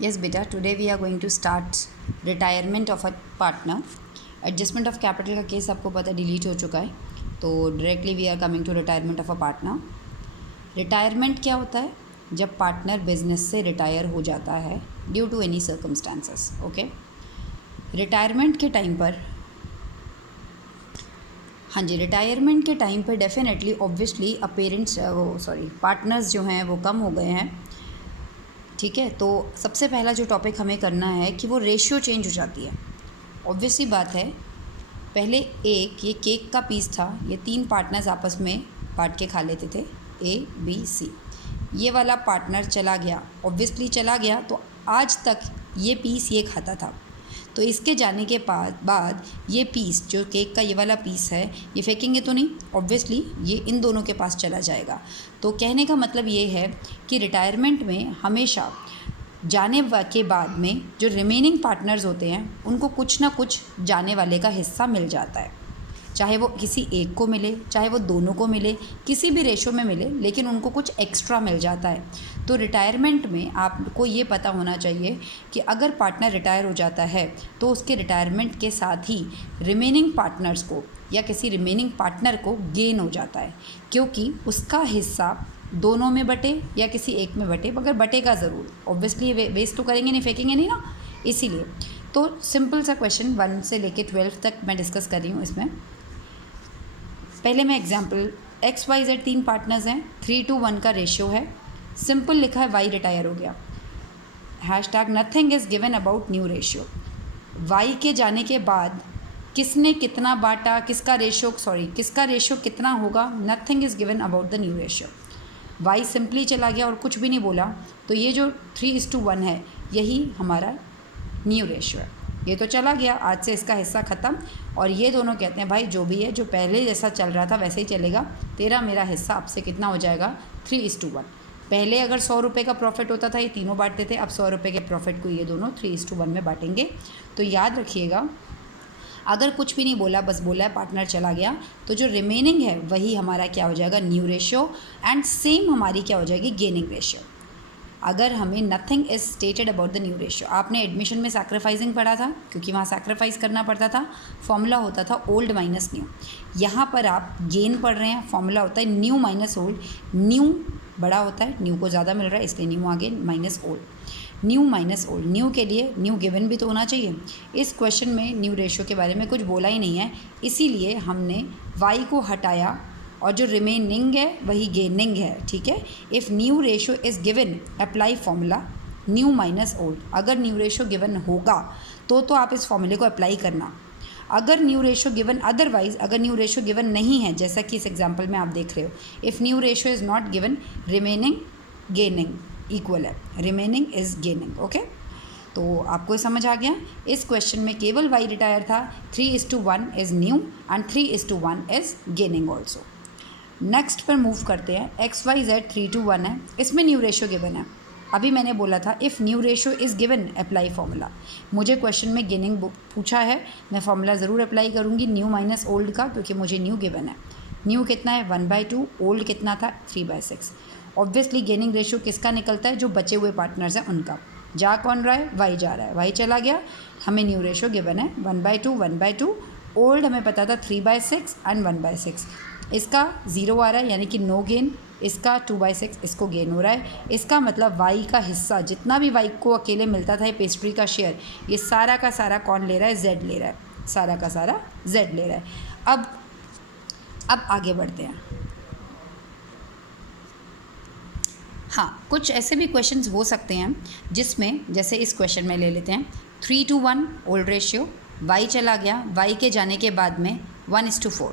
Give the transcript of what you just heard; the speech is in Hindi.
Yes, beta. Today we are going to start retirement of a partner. Adjustment of capital का केस आपको पता डिलीट हो चुका है, तो directly we are coming to retirement of a partner. Retirement क्या होता है? जब पार्टनर बिजनेस से रिटायर हो जाता है due to any circumstances. Okay, retirement के टाइम पर, हाँ जी, रिटायरमेंट के टाइम पर डेफिनेटली ऑब्वियसली अपेरेंट्स पार्टनर्स जो हैं वो कम हो गए हैं. ठीक है, तो सबसे पहला जो टॉपिक हमें करना है कि वो रेशियो चेंज हो जाती है. ऑब्वियसली बात है, पहले ये केक का पीस था, ये 3 पार्टनर्स आपस में बांट के खा लेते थे, A, B, C. ये वाला पार्टनर चला गया, ऑब्वियसली चला गया, तो आज तक ये पीस ये खाता था. तो इसके जाने के बाद ये पीस, जो केक का ये वाला पीस है, ये फेंकेंगे तो नहीं, ऑब्वियसली ये इन दोनों के पास चला जाएगा. तो कहने का मतलब ये है कि रिटायरमेंट में हमेशा जाने के बाद में जो रिमेनिंग पार्टनर्स होते हैं उनको कुछ ना कुछ जाने वाले का हिस्सा मिल जाता है, चाहे वो किसी एक को मिले, चाहे वो दोनों को मिले, किसी भी रेशो में मिले, लेकिन उनको कुछ एक्स्ट्रा मिल जाता है. तो रिटायरमेंट में आपको ये पता होना चाहिए कि अगर पार्टनर रिटायर हो जाता है तो उसके रिटायरमेंट के साथ ही रिमेनिंग पार्टनर्स को या किसी रिमेनिंग पार्टनर को गेन हो जाता है, क्योंकि उसका हिस्सा दोनों में बटे या किसी एक में बटे, मगर बटेगा ज़रूर. ऑब्वियसली वेस्ट तो करेंगे नहीं, फेंकेंगे नहीं ना, इसीलिए. तो सिंपल सा क्वेश्चन 1 से लेके 12 तक मैं डिस्कस कर रही हूँ. इसमें पहले मैं एग्जांपल, XYZ 3 पार्टनर्स हैं, 3:1 का रेशियो है. सिंपल लिखा है Y रिटायर हो गया. # Nothing is given about new ratio. Y के जाने के बाद किसने कितना बांटा, किसका रेशियो कितना होगा, nothing is given about the new ratio. Y simply चला गया और कुछ भी नहीं बोला, तो ये जो 3:1 है यही हमारा न्यू रेशियो है. ये तो चला गया, आज से इसका हिस्सा ख़त्म. और ये दोनों कहते हैं भाई जो भी है, जो पहले जैसा चल रहा था वैसे ही चलेगा, तेरा मेरा हिस्सा आपसे कितना हो जाएगा, 3:1. पहले अगर 100 रुपये का प्रॉफिट होता था, ये तीनों बांटते थे, अब 100 रुपये के प्रॉफिट को ये दोनों 3:1 में बांटेंगे. तो याद रखिएगा, अगर कुछ भी नहीं बोला, बस बोला है पार्टनर चला गया, तो जो रिमेनिंग है वही हमारा क्या हो जाएगा, न्यू रेशियो. एंड सेम हमारी क्या हो जाएगी, गेनिंग रेशियो. अगर हमें nothing is stated about the new ratio, आपने एडमिशन में सैक्रिफाइसिंग पढ़ा था, क्योंकि वहाँ सैक्रिफाइस करना पड़ता था, फॉर्मूला होता था ओल्ड माइनस न्यू. यहाँ पर आप गेन पढ़ रहे हैं, फॉर्मूला होता है न्यू माइनस ओल्ड. न्यू बड़ा होता है, न्यू को ज़्यादा मिल रहा है, इसलिए न्यू आगे minus old. New minus old, new के लिए न्यू गिवन भी तो होना चाहिए. इस क्वेश्चन में न्यू रेशियो के बारे में कुछ बोला ही नहीं है, इसीलिए हमने Y को हटाया और जो रिमेनिंग है वही गेनिंग है. ठीक है, if new ratio is given, apply formula new minus old. अगर न्यू रेशियो गिवन होगा तो आप इस फॉर्मूले को अप्लाई करना. अगर न्यू रेशियो गिवन, अदरवाइज अगर न्यू रेशियो गिवन नहीं है, जैसा कि इस एग्जाम्पल में आप देख रहे हो, if new ratio is not given, remaining gaining equal है, रिमेनिंग इज़ गेनिंग. ओके, तो आपको समझ आ गया. इस क्वेश्चन में केवल Y रिटायर था, 3:1 is new and 3:1 is gaining also. Next पर मूव करते हैं. XYZ 3:1 है, इसमें न्यू रेशियो गिवन है. अभी मैंने बोला था if new ratio is given apply formula. मुझे क्वेश्चन में गेनिंग पूछा है, मैं फॉर्मूला ज़रूर अप्लाई करूँगी न्यू माइनस ओल्ड का, क्योंकि मुझे न्यू गिवन है. न्यू कितना है, 1/2. ओल्ड कितना था, 3/6. ऑब्वियसली गेनिंग रेशियो किसका निकलता है, जो बचे हुए पार्टनर्स हैं उनका. जा कौन रहा है, Y जा रहा है, Y चला गया, हमें न्यू रेशियो गिवन है 1/2. ओल्ड हमें पता था 3/6 एंड 1/6. इसका 0 आ रहा है, यानी कि नो गेन. इसका 2/6, इसको गेन हो रहा है. इसका मतलब Y का हिस्सा, जितना भी Y को अकेले मिलता था, ये पेस्ट्री का शेयर, ये सारा का सारा कौन ले रहा है, Z ले रहा है. सारा का सारा Z ले रहा है. अब आगे बढ़ते हैं. हाँ, कुछ ऐसे भी क्वेश्चंस हो सकते हैं जिसमें, जैसे इस क्वेश्चन में ले लेते हैं, 3:1 ओल्ड रेशियो, Y चला गया, Y के जाने के बाद में 1:4.